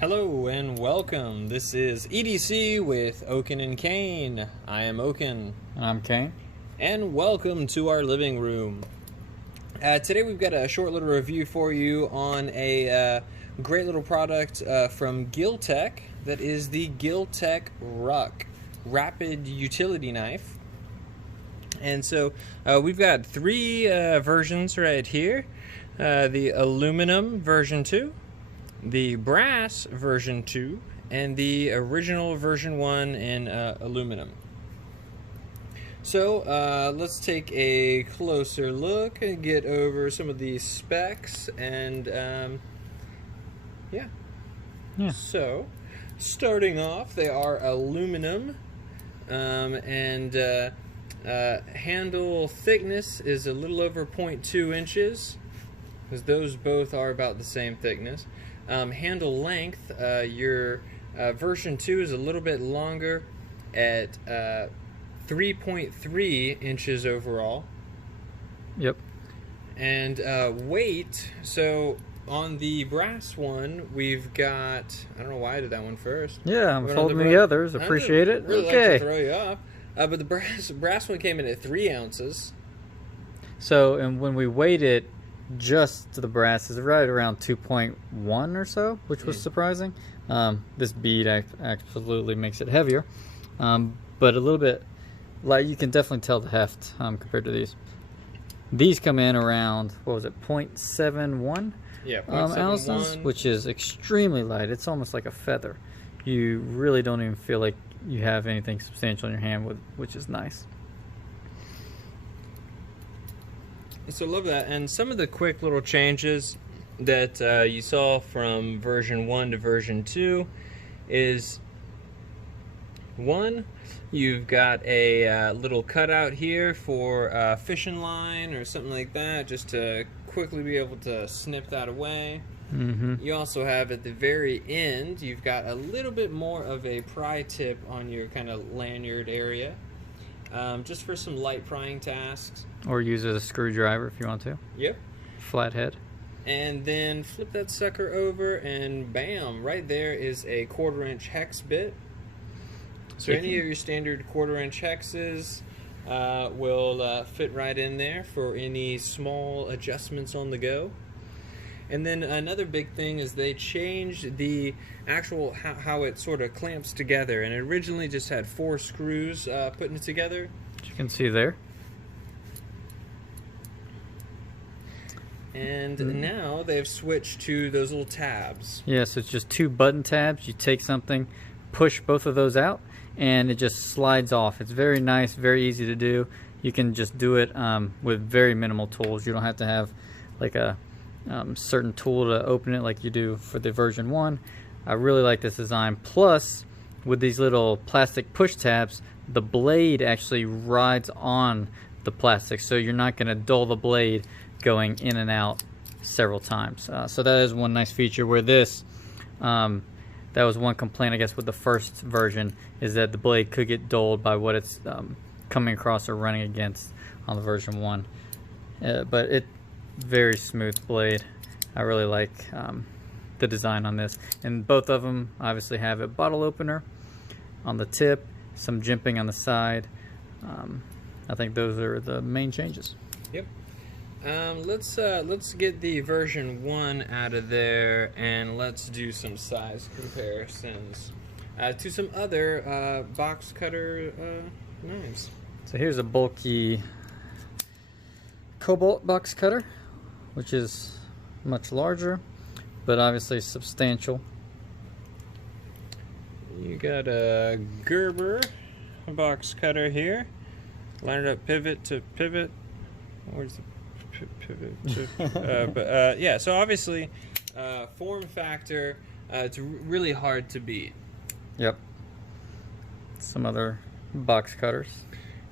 Hello and welcome. This is EDC with Oaken and Kane. I am Oaken. And I'm Kane. And welcome to our living room. Today we've got a short little review for you on a great little product from Giltek. That is the Giltek RUK Rapid Utility Knife. And so we've got three versions right here. The aluminum version 2. The brass version 2, and the original version 1 in aluminum. So let's take a closer look and get over some of these specs and yeah. So starting off, they are aluminum and handle thickness is a little over 0.2 inches because those both are about the same thickness. Handle length, your version 2 is a little bit longer at 3.3 inches overall. Yep. And weight, so on the brass one, we've got, I don't know why I did that one first. Yeah, I'm folding the others. Appreciate it. Really okay. like to throw you off. But the brass one came in at 3 ounces. So, and when we weighed it, just to the brass is right around 2.1 or so, which was surprising. This bead absolutely makes it heavier, but a little bit light. You can definitely tell the heft compared to these. These come in around, what was it, 0.71 ounces, which is extremely light. It's almost like a feather. You really don't even feel like you have anything substantial in your hand, which is nice. So love that. And some of the quick little changes that you saw from version 1 to version 2 is, one, you've got a little cutout here for a fishing line or something like that, just to quickly be able to snip that away. You also have at the very end, you've got a little bit more of a pry tip on your kind of lanyard area. Just for some light prying tasks. Or use it as a screwdriver if you want to. Yep. Flathead. And then flip that sucker over and bam, right there is a 1/4 inch hex bit. So any of your standard 1/4 inch hexes will fit right in there for any small adjustments on the go. And then another big thing is they changed the actual how it sort of clamps together. And it originally just had 4 screws putting it together. As you can see there. And now they've switched to those little tabs. Yeah, so it's just 2 button tabs. You take something, push both of those out, and it just slides off. It's very nice, very easy to do. You can just do it with very minimal tools. You don't have to have like a certain tool to open it like you do for the version 1. I really like this design. Plus, with these little plastic push tabs, the blade actually rides on the plastic, so you're not going to dull the blade going in and out several times. So that is one nice feature where this, that was one complaint I guess with the first version, is that the blade could get dulled by what it's coming across or running against on the version 1. But it very smooth blade. I really like the design on this, and both of them obviously have a bottle opener on the tip, some jimping on the side. I think those are the main changes. Yep. Let's get the version 1 out of there, and let's do some size comparisons to some other box cutter knives. So here's a bulky Cobalt box cutter, which is much larger, but obviously substantial. You got a Gerber box cutter here. Line it up pivot to pivot. Where's the pivot to? Yeah, so obviously form factor, it's really hard to beat. Yep. Some other box cutters.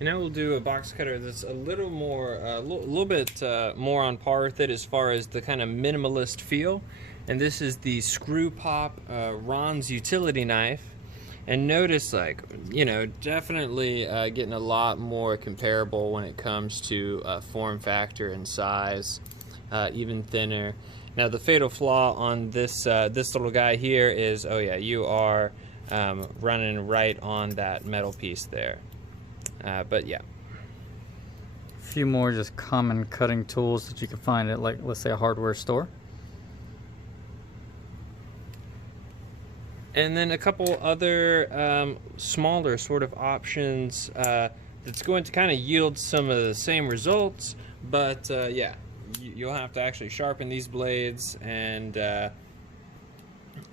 And now we'll do a box cutter that's a little more, little bit more on par with it as far as the kind of minimalist feel. And this is the Screw Pop Ron's utility knife. And notice, like, you know, definitely getting a lot more comparable when it comes to form factor and size, even thinner. Now the fatal flaw on this this little guy here is, oh yeah, you are running right on that metal piece there. But yeah. A few more just common cutting tools that you can find at, like, let's say a hardware store. And then a couple other smaller sort of options that's going to kind of yield some of the same results, but yeah, you'll have to actually sharpen these blades, and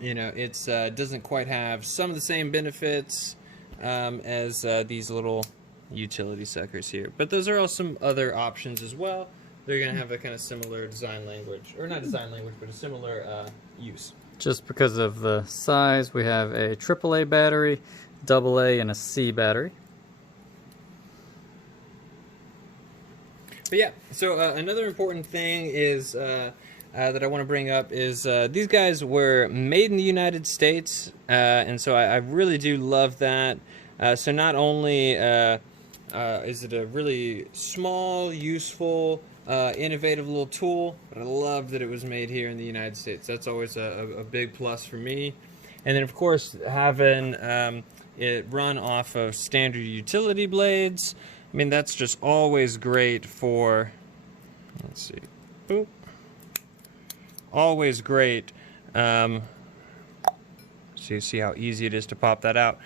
you know, it's doesn't quite have some of the same benefits as these little utility suckers here. But those are all some other options as well. They're going to have a kind of similar design language, or not design language, but a similar use. Just because of the size, we have a AAA battery, AA, and a C battery. But yeah, so another important thing is that I want to bring up is these guys were made in the United States, and so I really do love that. So not only is it a really small, useful, innovative little tool, but I love that it was made here in the United States. That's always a big plus for me. And then, of course, having it run off of standard utility blades, I mean, that's just always great for, let's see, boop. Always great. So you see how easy it is to pop that out.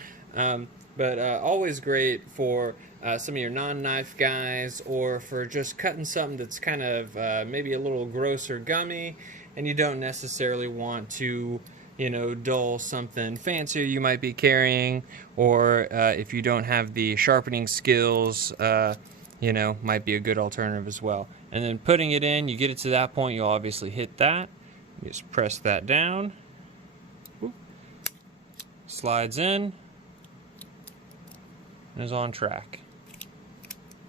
But always great for some of your non-knife guys, or for just cutting something that's kind of maybe a little gross or gummy, and you don't necessarily want to, you know, dull something fancier you might be carrying, or if you don't have the sharpening skills, you know, might be a good alternative as well. And then putting it in, you get it to that point, you'll obviously hit that. You just press that down. Whoop. Slides in. And is on track.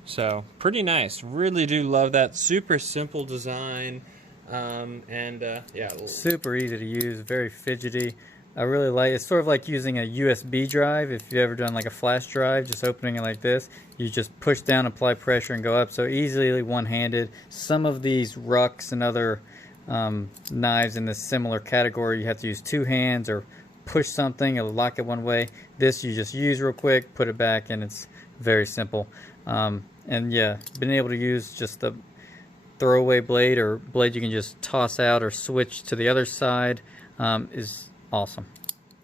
So pretty nice. Really do love that. Super simple design, and yeah, Super easy to use. Very fidgety. I really like. It's sort of like using a USB drive. If you've ever done like a flash drive, just opening it like this, you just push down, apply pressure, and go up. So easily one-handed. Some of these rucks and other knives in this similar category, you have to use two hands or push something, it'll lock it one way. This you just use real quick, put it back, and it's very simple. And yeah, being able to use just the throwaway blade, or blade you can just toss out or switch to the other side, is awesome.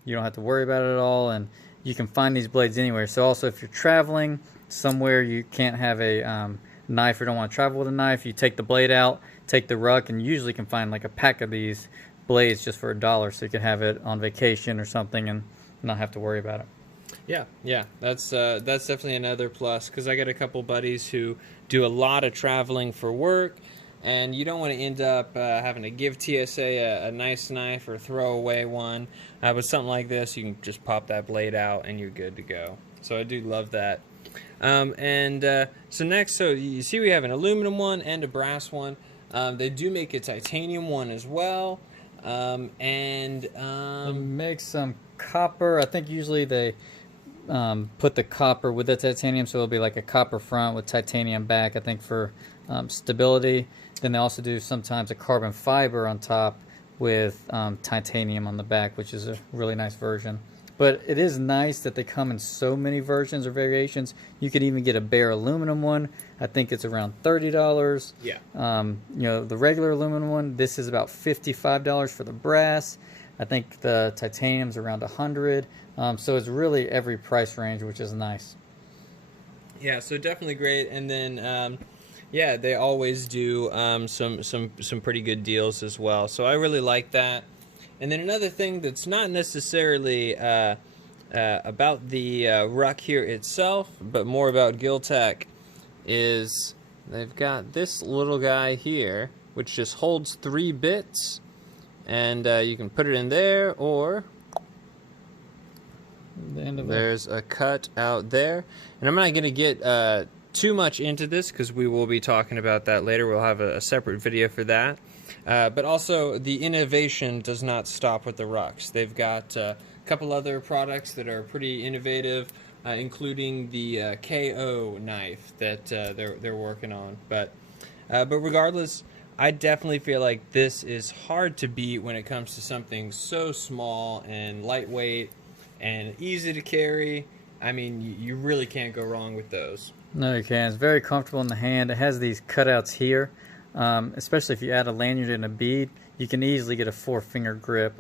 You don't have to worry about it at all, and you can find these blades anywhere. So also, if you're traveling somewhere you can't have a knife, or don't want to travel with a knife, you take the blade out, take the ruck, and you usually can find like a pack of these blades just for $1, so you can have it on vacation or something and not have to worry about it. Yeah, that's definitely another plus, because I got a couple buddies who do a lot of traveling for work, and you don't want to end up having to give TSA a nice knife or throw away one. With something like this, you can just pop that blade out and you're good to go. So I do love that. So next, so you see we have an aluminum one and a brass one. They do make a titanium one as well. They make some copper. I think usually they put the copper with the titanium, so it'll be like a copper front with titanium back, I think, for stability. Then they also do sometimes a carbon fiber on top with titanium on the back, which is a really nice version. But it is nice that they come in so many versions or variations. You could even get a bare aluminum one. I think it's around $30. Yeah. You know, the regular aluminum one, this is about $55 for the brass. I think the titanium's around $100. So it's really every price range, which is nice. Yeah, so definitely great. And then, yeah, they always do some pretty good deals as well. So I really like that. And then another thing that's not necessarily about the RUK here itself, but more about Giltek, is they've got this little guy here, which just holds 3 bits, and you can put it in there, or there's a cut out there. And I'm not going to get too much into this, because we will be talking about that later. We'll have a separate video for that. But also, the innovation does not stop with the RUKs. They've got a couple other products that are pretty innovative, including the KO knife that they're working on. But regardless, I definitely feel like this is hard to beat when it comes to something so small and lightweight and easy to carry. I mean, you really can't go wrong with those. No, you can't. It's very comfortable in the hand. It has these cutouts here, especially if you add a lanyard and a bead. You can easily get a 4-finger grip.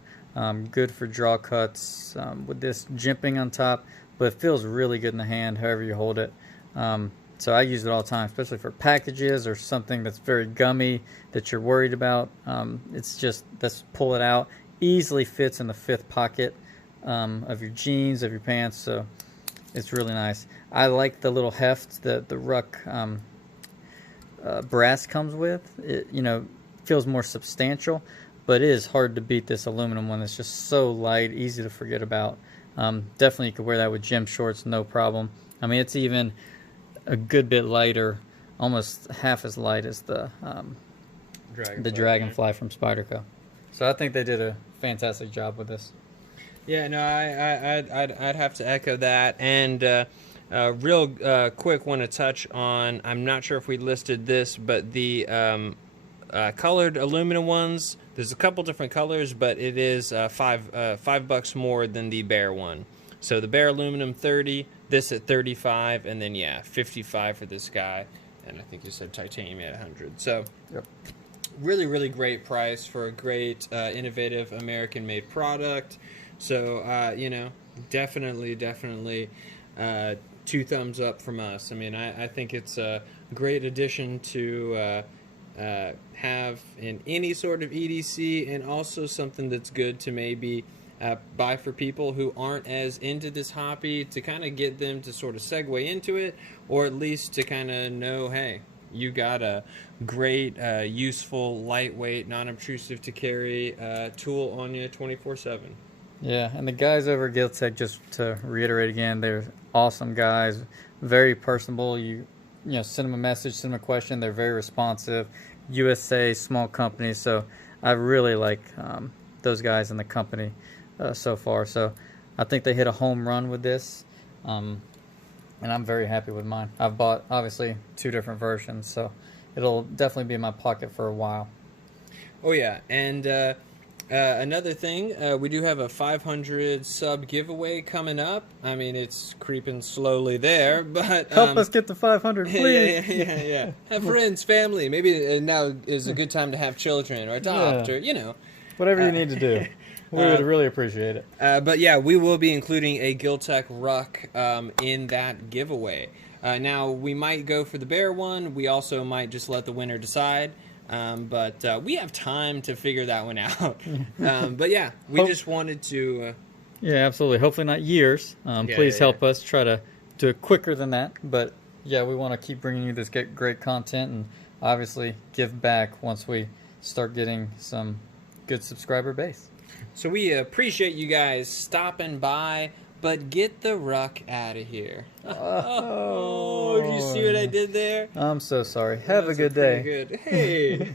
Good for draw cuts with this jimping on top, but it feels really good in the hand however you hold it. So I use it all the time, especially for packages or something that's very gummy that you're worried about. It's just, let's pull it out. Easily fits in the 5th pocket of your jeans, of your pants, so it's really nice. I like the little heft that the RUK brass comes with. It, feels more substantial, but it is hard to beat this aluminum one. It's just so light, easy to forget about. Definitely you could wear that with gym shorts, no problem. I mean, it's even a good bit lighter, almost half as light as the Dragonfly from Spyderco. So I think they did a fantastic job with this. Yeah, no, I'd have to echo that. And real quick, want to touch on, I'm not sure if we listed this, but the colored aluminum ones, there's a couple different colors, but it is $5 more than the bare one. So the bare aluminum 30, this at 35, and then yeah, 55 for this guy, and I think you said titanium at 100. So yep. Really, really great price for a great innovative American-made product. So definitely 2 thumbs up from us. I mean, I think it's a great addition to have in any sort of EDC, and also something that's good to maybe buy for people who aren't as into this hobby, to kind of get them to sort of segue into it, or at least to kind of know, hey, you got a great, useful, lightweight, non-obtrusive to carry tool on you 24/7. Yeah, and the guys over at Giltek, just to reiterate again, they're awesome guys, very personable. You send them a message, send them a question, they're very responsive. USA, small company, so I really like those guys in the company so far. So I think they hit a home run with this, and I'm very happy with mine. I've bought, obviously, 2 different versions, so it'll definitely be in my pocket for a while. Oh yeah, and another thing, we do have a 500 sub giveaway coming up. I mean, it's creeping slowly there, but help us get to 500, please. Yeah. Have friends, family. Maybe now is a good time to have children or adopt, or whatever you need to do. We would really appreciate it. But yeah, we will be including a Giltek RUK in that giveaway. Now, we might go for the bare one. We also might just let the winner decide. But we have time to figure that one out. But yeah, we just wanted to... yeah, absolutely. Hopefully not years. Please help us try to do it quicker than that. But yeah, we want to keep bringing you this great content, and obviously give back once we start getting some good subscriber base. So we appreciate you guys stopping by, but get the RUK out of here. Oh, did you see what I did there? I'm so sorry. Have a good day. Good. Hey.